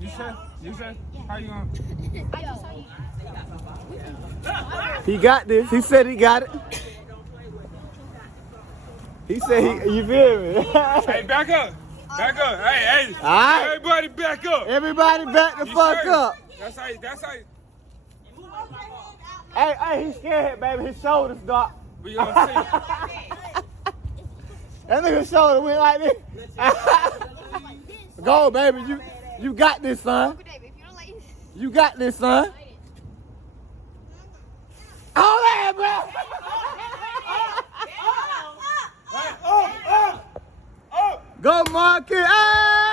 You sure? You sure? How you gonna? I just saw you. He got this. He said he got it. He said he. You feel me? Hey, back up. Back up. Hey. All right. Everybody back up. Everybody back the fuck up. That's how you. Hey, he's scared, baby. His shoulders dark. We gonna see. That nigga's shoulder went like this. Go, baby. You got this, son. You got this, son. Oh, yeah, bro. Go, Marcus. Hey!